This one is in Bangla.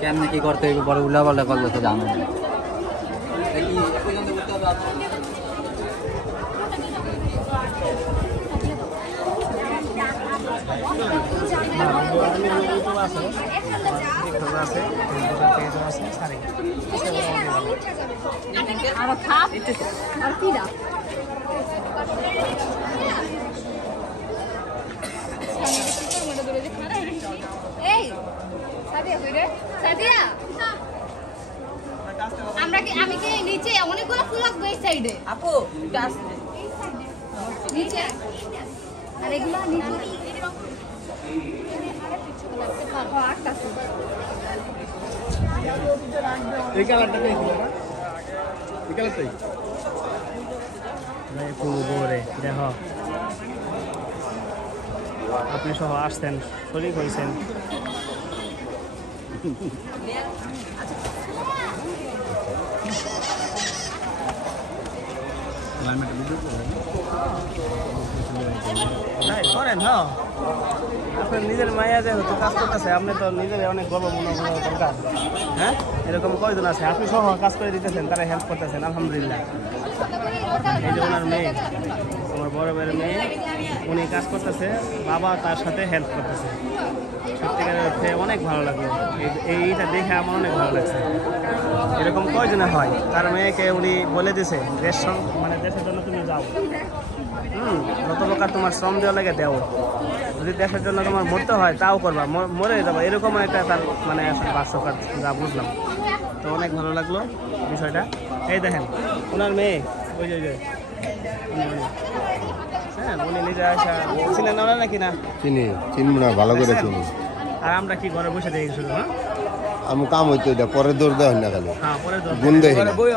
কেমনে কি করতে হবে বড় উল্লাপাল্টা করলে তো জানো আমি কি নিচে অনেকগুলো ফুল লাগবে এই সাইডে আপু নিচে আর এগুলো নিচে এই কালারটা দেখো না এই কালারটাই দেখো আপনি সহ আসছেন শরীর হয়েছেন করেন হ্যাঁ আপনার নিজের মায়া যে হতো কাজ করতেছে আপনি তো নিজের অনেক গর্ব মনে দরকার হ্যাঁ এরকম কয়জন আছে আপনি সহ কাজ করে দিতেছেন তারা হেল্প করতেছেন আলহামদুলিল্লাহ এই যে ওনার মেয়ে আমার বড় ভাইয়ের মেয়ে উনি কাজ করতেছে বাবা তার সাথে হেল্প করতেছে সত্যিকারের অর্থে অনেক ভালো লাগলো এইটা দেখে আমার অনেক ভালো লাগছে এরকম কয়জনে হয় তার মেয়েকে উনি বলে দিছে দেশ মানে দেশের জন্য তুমি যাও যত প্রকার তোমার শ্রম দেওয়া লাগে দেও যদি দেশের জন্য তোমার মরতে হয় তাও করবা মরে যাবো এরকম একটা তার মানে বাস্তবতা যা বুঝলাম তো অনেক ভালো লাগলো বিষয়টা এই দেখেন ওনার মেয়ে ওই যে হ্যাঁ উনি নিজে আসা ছিলেন ওরা নাকি না চিনব না ভালো করে চিনি আর আমরা কি ঘরে বসে দেখি শুধু হ্যাঁ আমি কাম হইতো এটা পরে দৌড় দেওয়া হয় না খালি হ্যাঁ পরে গুন দেয় বই